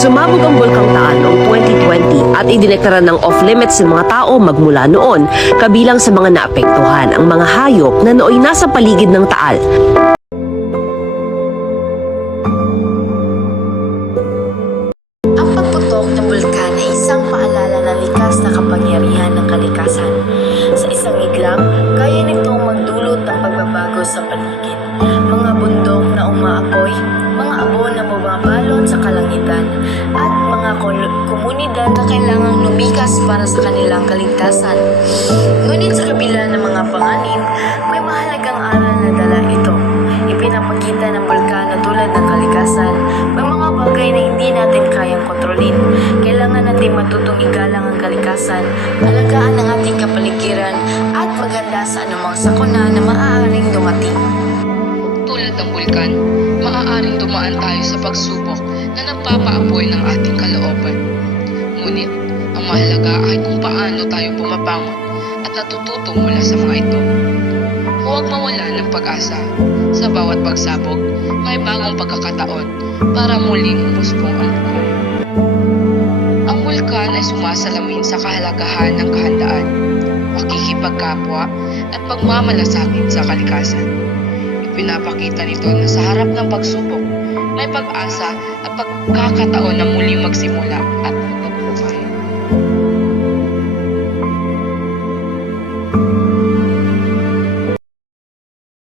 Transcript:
Sumabog ang Bulkang Taal noong 2020 at idineklara ng off-limits sa mga tao magmula noon, kabilang sa mga naapektuhan ang mga hayop na nooy nasa paligid ng Taal. Ang pagputok ng bulkan ay isang paalala ng likas na kapangyarihan ng kalikasan. Sa isang iglap, kaya nitong magdulot ng pagbabago sa paligid. Mga bundok na umaapoy, mga abon na bumabalot sa kalangitan, at mga komunidad na kailangang lumikas para sa kanilang kaligtasan. Ngunit sa kabila ng mga panganib, may mahalagang aral na dala ito. Ipinapakita ng bulkan na tulad ng kalikasan, may mga bagay na hindi natin kayang kontrolin. Kailangan natin matutong igalang ang kalikasan, alagaan ang ating kapaligiran, at maganda sa anumang sakuna na maaaring dumating. Tulad ng bulkan, maaaring dumaan tayo sa pagsubok na nagpapaapoy ng ating kalooban. Ngunit, ang mahalaga ay kung paano tayo bumabangon at natututo mula sa mga ito. Huwag mawala ng pag-asa. Sa bawat pagsabog, may bagong pagkakataon para muling umusbong ang buhay. Ang bulkan ay sumasalamin sa kahalagahan ng kahandaan, pakikipagkapwa at pagmamalasakit sa kalikasan. Ipinapakita nito na sa harap ng pagsubok, may pag-asa at pagkakataon na muling magsimula at magpapalagay.